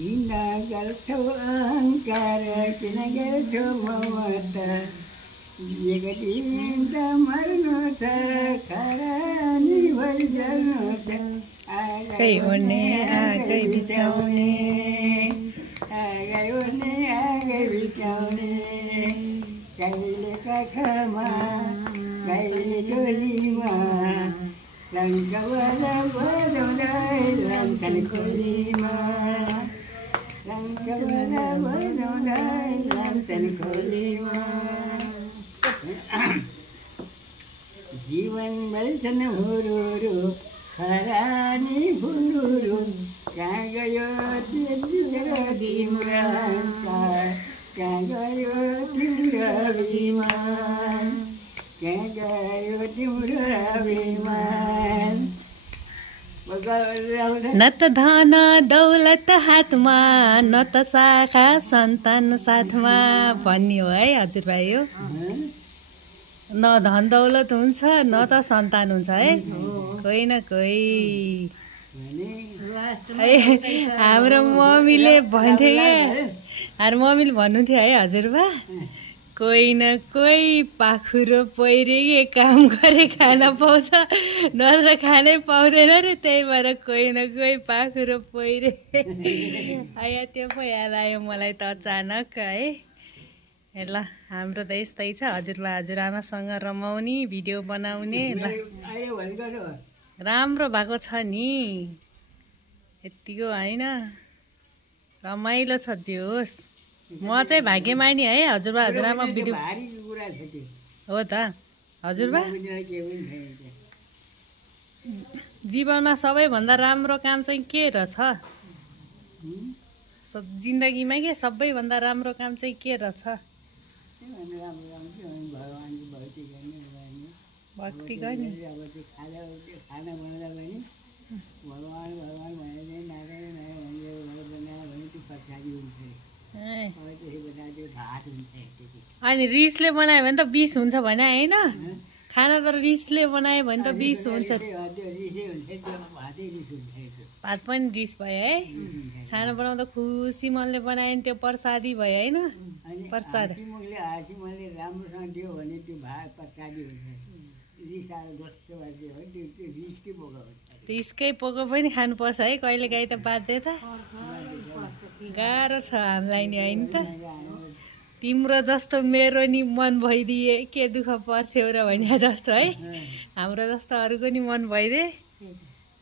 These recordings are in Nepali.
किन गर्छौ अहङ्कार किन गर्छौ ममता एक दिन त मर्नु छ खरानी भइजानु छ आगै उड्ने आगै बिछाउने आगै उड्ने आगै बिछाउने कहिले काखमा कहिले टोलीमा लङ्कावाला बजाउँदै लान्छन् खोलीमा लङ्कावाला बजाउँदै लान्छन् खोलीमा जीवन बल्छन् हुरुरु खरानी हुरुरु कहाँ गयो तिम्रो विमान कहाँ गयो तिम्रो विमान कहाँ गयो तिम्रो विमान न त धन दौलत हातमा न त शाखा सन्तान साथमा भन्ने हो है हजुरभाइ हो न धन दौलत हुन्छ न त सन्तान हुन्छ है कोही न कोही है हाम्रो मम्मीले भन्थे हाम्रो मम्मीले भन्नुहुन्थ्यो है हजुरबा कोही न कोही पाखुरो पहिरे काम गरे खान पाउँछ नत्र खानै पाउँदैन रे त्यही भएर कोही न कोही पाखुरो पहिरे आया त्यो पो याद आयो मलाई त अचानक है ल हाम्रो त यस्तै छ हजुरबा हजुरआमासँग रमाउने भिडियो बनाउने राम्रो भएको छ नि यतिको होइन रमाइलो छ जे होस् म चाहिँ भाग्यमानी है हजुरबा हजुरआमा भिडियो हो त हजुरबा जीवनमा सबैभन्दा राम्रो काम चाहिँ के रहेछ जिन्दगीमा के सबैभन्दा राम्रो काम चाहिँ के रहेछ भक्ति गर्ने खाना बनाउँदा पनि भगवान भगवान भनेर नारायण नारायण बनायो भने त्यो प्रसादी हुन्छ अनि रिसले बनायो भने त विष हुन्छ भने होइन खाना त रिसले बनायो भने त विष हुन्छ भात पनि रिस भयो है खाना बनाउँदा खुसी मनले बनायो भने त्यो प्रसादी भयो होइन प्रसाद राम्रोसँग दियो भने त्यो भात प्रसादी हुन्छ रिसकै पोको पनि खानुपर्छ है कहिलेकाहीँ त बाध्यता गाह्रो छ हामीलाई नि होइन त तिम्रो जस्तो मेरो नि मन भइदिए के दुःख पर्थ्यो र भने जस्तो है हाम्रो जस्तो अरूको नि मन भइदिए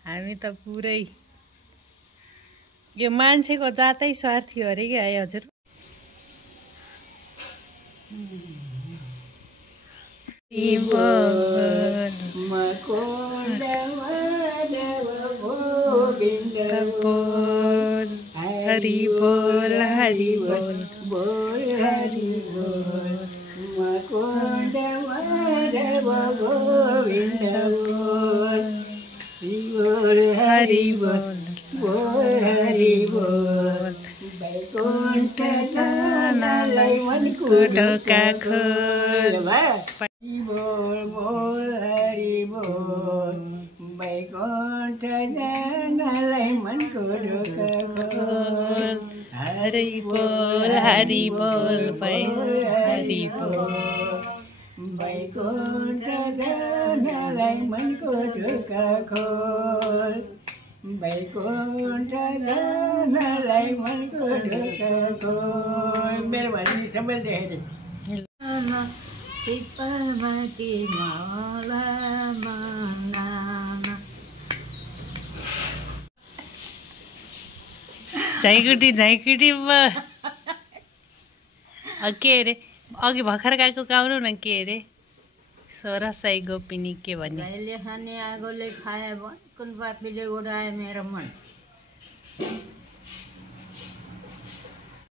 हामी त पुरै यो मान्छेको जातै स्वार्थी हो अरे कि है हजुर हरि बोल हरि बोल बोल हरि बोल मकोंड माधव गोविंद बोल हरि बोल बोल हरि बोल बैकुंठ जानालाई मनको ढोका खोल बोल बोल हरि बोल बैकुंठ जानालाई मनको ढोका खोल हरि बोल हरि बोल हरि बोल बैकुंठ जानालाई मनको ढोका खोल बैकुंठ जानालाई मनको ढोका खोल मेरो भन्ने सबै देखेँ पिपलमाथि मालामा झाइकुटी झाइकुटी के अरे अघि भर्खर गएको गाउनु न के अरे सोह्रसाई गोपिनी के भन्ने खाने आगोले खाए कुन पापीले उडाए मेरो मन